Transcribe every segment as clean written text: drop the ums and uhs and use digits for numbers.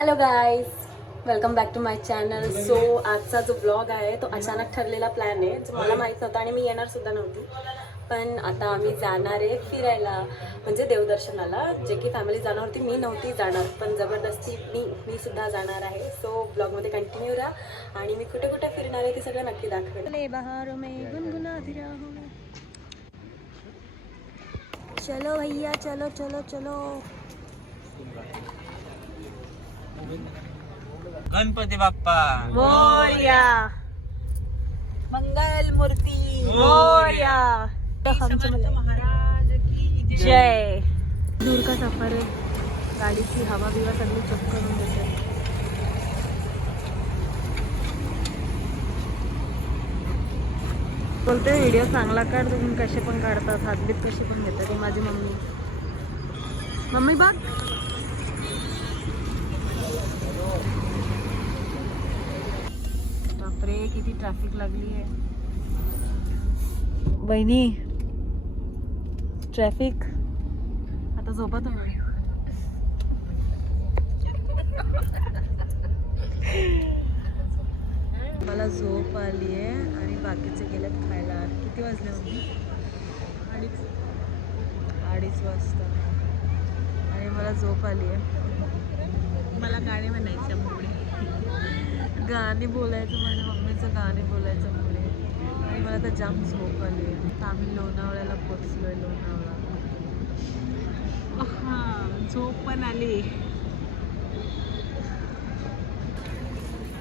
Hello guys, welcome back to my channel. So आजचा जो blog आहे तो अचानक ठरलेला प्लॅन आहे, जो मला माहीत नव्हता आणि मी येणार सुद्धा नव्हती. पण आता आम्ही जाणार आहे फिरायला, म्हणजे देवदर्शनाला. जे की फॅमिली जाणार होती, मी नव्हती जाणार, पण जबरदस्ती मी सुद्धा जाणार आहे. सो ब्लॉगमध्ये कंटिन्यू राहा आणि मी कुठे कुठे फिरणार आहे ते सगळं नक्की दाखवेल. बहारों में गुनगुनाती राहूं. चलो भैया, चलो चलो चलो. गणपती बाप्पा मोरया, मंगल मूर्ती मोरया. महाराज की जय. दूर का सफर है, गाड़ी की हवा बिवा सगळी चेक करून देते. बोलते व्हिडिओ चांगला काढ, तुम्ही कसे पण काढतात, हातबीत कसे पण घेतात. ही माझी मम्मी बघ. बापरे, किती ट्रॅफिक लागली आहे बहिणी. ट्रॅफिक. आता झोपा तुम्ही. मला झोप आली आहे आणि बाकीचे गेलेत खायला. किती वाजले मम्मी? अडीच वाजता आणि मला झोप आली आहे. मला गाणे म्हणायचे मुळे गाणे बोलायचं, माझ्या मम्मीचं गाणे बोलायचं मुळे. आणि मला तर जाम झोप आली आहे. तर आम्ही लोणावळ्याला पोचलोय. लोणावळा. हा, झोप पण आली.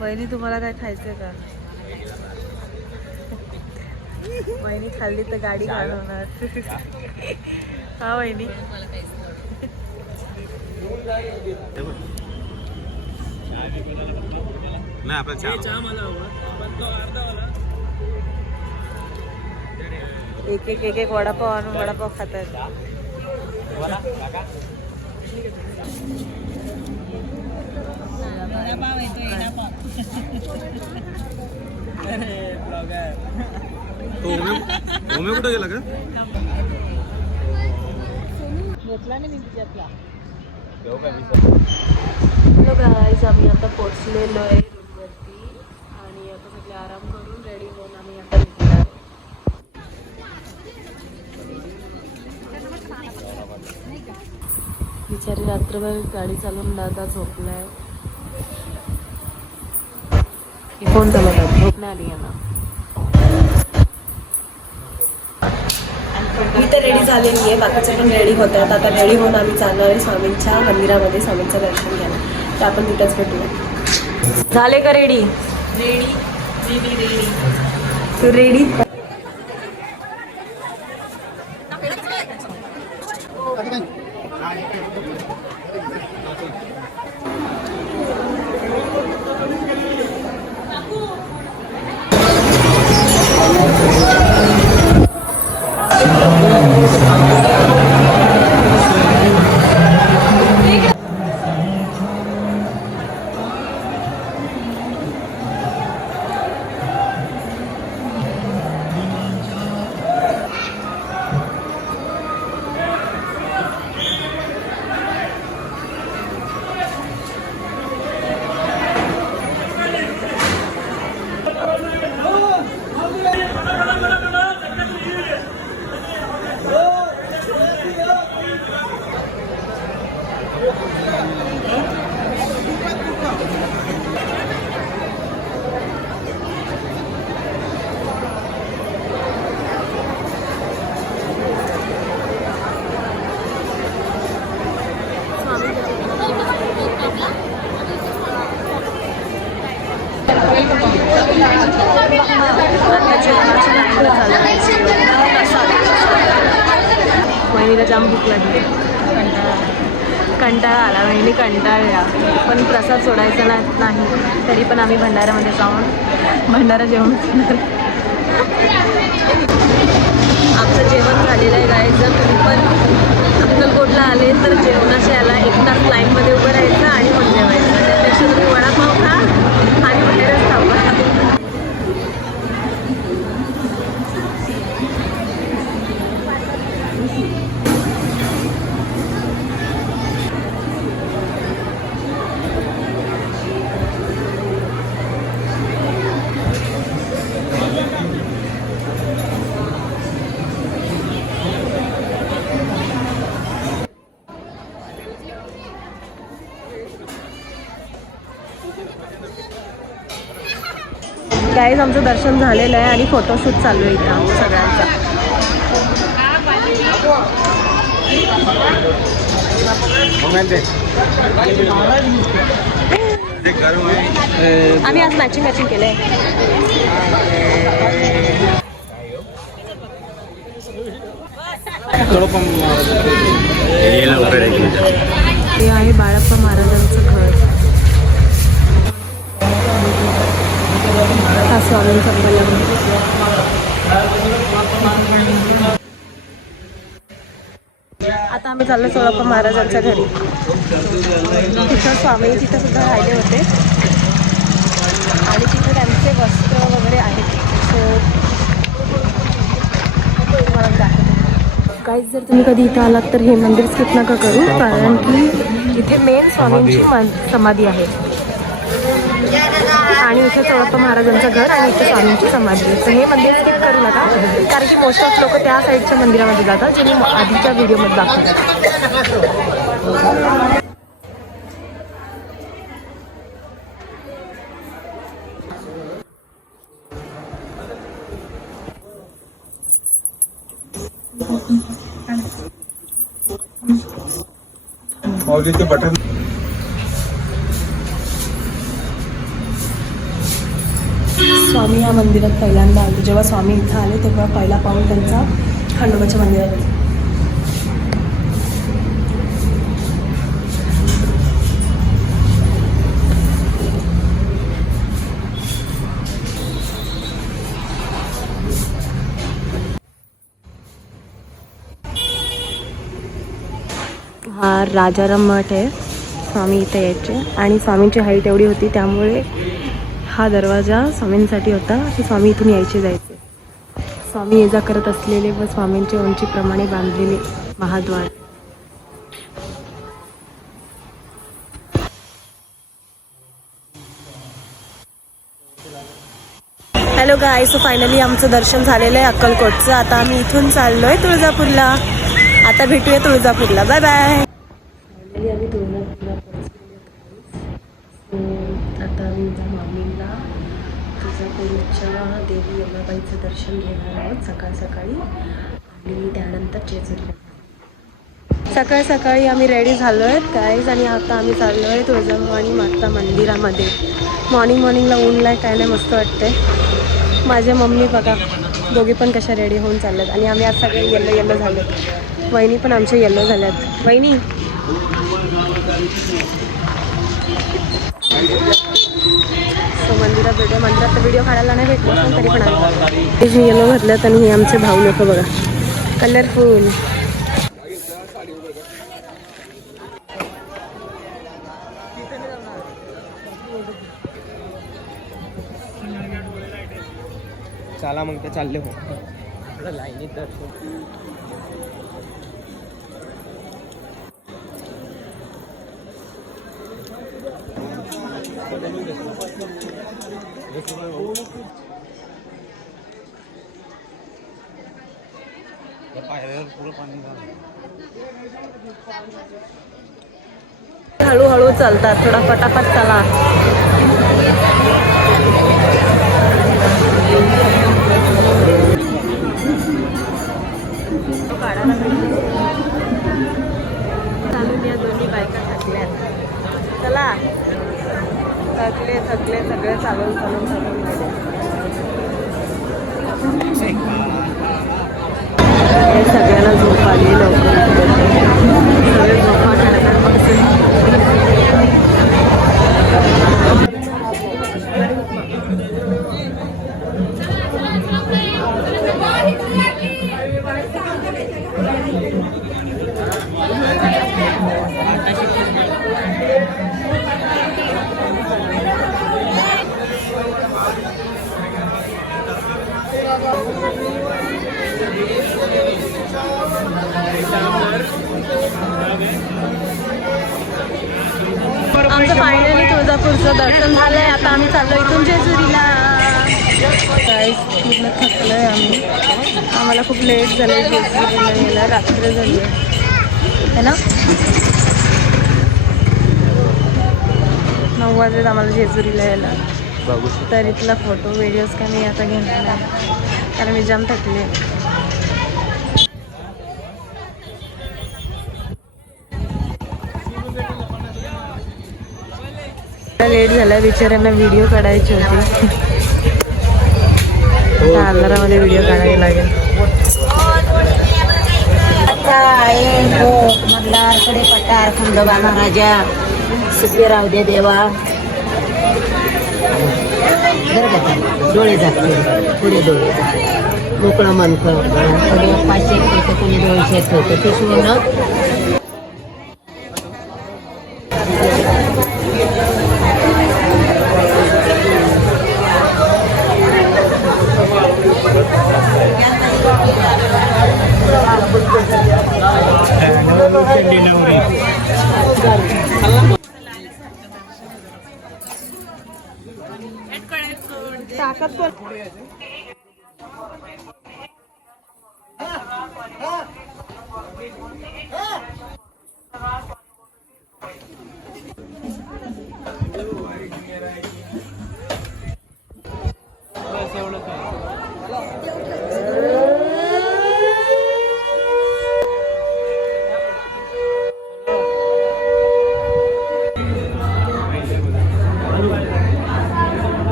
वहिनी, तुम्हाला काय खायचंय का? वहिनी खाल्ली तर गाडी घालवणार. हा वहिनी. नाही आपला चहा एक वडापाव आणून वडापाव खातात. कुठं गेला का? घेतला नाही मी तिच्यातला. हॅलो गाईज, आम्ही आता पोचलेलो आहे रूमवरती आणि आता सगळे आराम करून रेडी होऊन आम्ही आता निघणार. बिचारी रात्रभर गाडी चालवून दादा झोपलाय. फोन चालवतात, झोप नाही आली यांना. मी तर रेडी झालेली आहे, बाकीचे पण रेडी होत आहेत. आता रेडी होऊन आम्ही चाललो आहे स्वामींच्या मंदिरामध्ये स्वामींचं दर्शन घ्यायला. तर आपण तिथेच भेटूया. झाले का रेडी? रेडी. तू रेडी? वहिनीला जाम भूक लागली. कंटाळा आला. वहिनी कंटाळल्या, पण प्रसाद सोडायचा नाही. तरी पण आम्ही भंडाऱ्यामध्ये जाऊन भंडारा जेवण करणार. आमचं जेवण झालेलं आहे गाईज. जर तुम्ही पण अक्कलकोटला आले तर जेवणाच्या याला 1 तास लाईनमध्ये उभं राहायचं आणि मग जेवायचं. त्यापेक्षा तुम्ही वडापाव खा आणि बाहेरच थांबा. गाईज आमचं दर्शन झालेलं आहे आणि फोटोशूट चालू आहे इथं आमच्या सगळ्यांचा. आम्ही आज मॅचिंग केलंय. हे आहे बाळप्पा महाराजांचं घर. हा स्वामींचा पलंग. आता आम्ही चाललो सोळाप्पा महाराजांच्या घरी. तिथं स्वामी तिथं सुद्धा राहिले होते आणि तिथे त्यांचे वस्त्र वगैरे आहेत. गाईज जर तुम्ही कधी इथं आलात तर हे मंदिर स्किप नका करू, कारण की इथे मेन स्वामींची समाधी आहे आणि इथे सोळाप्पा महाराजांचं घर आणि इथे स्वामींची समाधी आहे. तर हे मंदिर स्किप करू नका, कारण की मोस्ट ऑफ लोक त्या साईडच्या मंदिरामध्ये जातात जे मी आधीच्या व्हिडिओमध्ये दाखवले. बटन स्वामी या मंदिरात पहिल्यांदा आले. जेव्हा स्वामी इथं आले तेव्हा पहिला पाऊल त्यांचा खंडोबाच्या मंदिरात. हा राजाराम मठ आहे. स्वामी इथे यायचे आणि स्वामींची हाईट एवढी होती त्यामुळे हा दरवाजा स्वामींसाठी होता की स्वामी इथून यायचे जायचे. स्वामी ये जा करत असलेले व स्वामींच्या उंचीप्रमाणे बांधलेले महाद्वार. हॅलो गाईस, सो फायनली आमचं दर्शन झालेलं आहे अक्कलकोटचं. आता आम्ही इथून चाललो आहे तुळजापूरला. आता भेटूया तुळजापूरला. Bye bye. फायनली आम्ही तुळजापूरला पोहोचलो. आता आम्ही मॉर्निंगला तुळजापूरच्या देवी यमाबाईचं दर्शन घेणार आहोत सकाळी आणि त्यानंतर जेजुरीला. सकाळी सकाळी आम्ही रेडी झालो आहेत गाईज आणि आता आम्ही चाललो आहे तुळजाभवानी माता मंदिरामध्ये. मॉर्निंगला ऊनला काय नाही, मस्त वाटते. माझे मम्मी बघा दोघी पण कशा रेडी होऊन चालल्यात आणि आम्ही आज सगळे येल्लो झालो. वहिनी पण आमच्या येल्लो झाल्यात. वहिनी सो मंदिरात व्हिडिओ काढायला नाही भेटलो पण तरी पण आम्ही मी येलो घातल्यात आणि हे आमचे भाऊ लोक बघा कलरफुल. चला मग ते चालले हो लाईनीत दर्शन. हळूहळू चालतात, थोडा पटापट चला. चालून या दोन्ही बायका थकल्यात. चला थकले सगळे चालून हे सगळ्यांना झोप आली लवकर. सगळे झोपा काढतात मग आमचं फायनली तुळजापूरचं दर्शन झालंय. आता आम्ही चाललो इथून जेजुरीला. गाईस पूर्ण थकलोय आम्ही. आम्हाला खूप लेट झालंय जेजुरीला यायला. रात्र झाली आहे ना. 9 वाजलेत आम्हाला जेजुरीला यायला. बघू तर इथला फोटो व्हिडिओज काय मी आता घेणार नाही कारण मी जाम थकले. लेट झाला बिचाऱ्यांना व्हिडिओ काढायची होती. आता आधारामध्ये व्हिडिओ काढायला लागेल. मल्हारकडे पठार खंडोबा महाराजा सुखी राहू दे देवा. डोळे झाकते पुढे डोळे मोकळं मन कर. 500 ठेवतं कोणी 200 ठेवतं ते सोनं.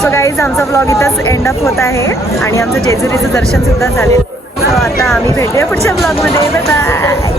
सो गाईज आमचा ब्लॉग इथंच एंड अप होत आहे आणि आमचं जेजुरीचं दर्शन सुद्धा झालेलं. सो आता आम्ही भेटूया पुढच्या ब्लॉगमध्ये. Bye bye.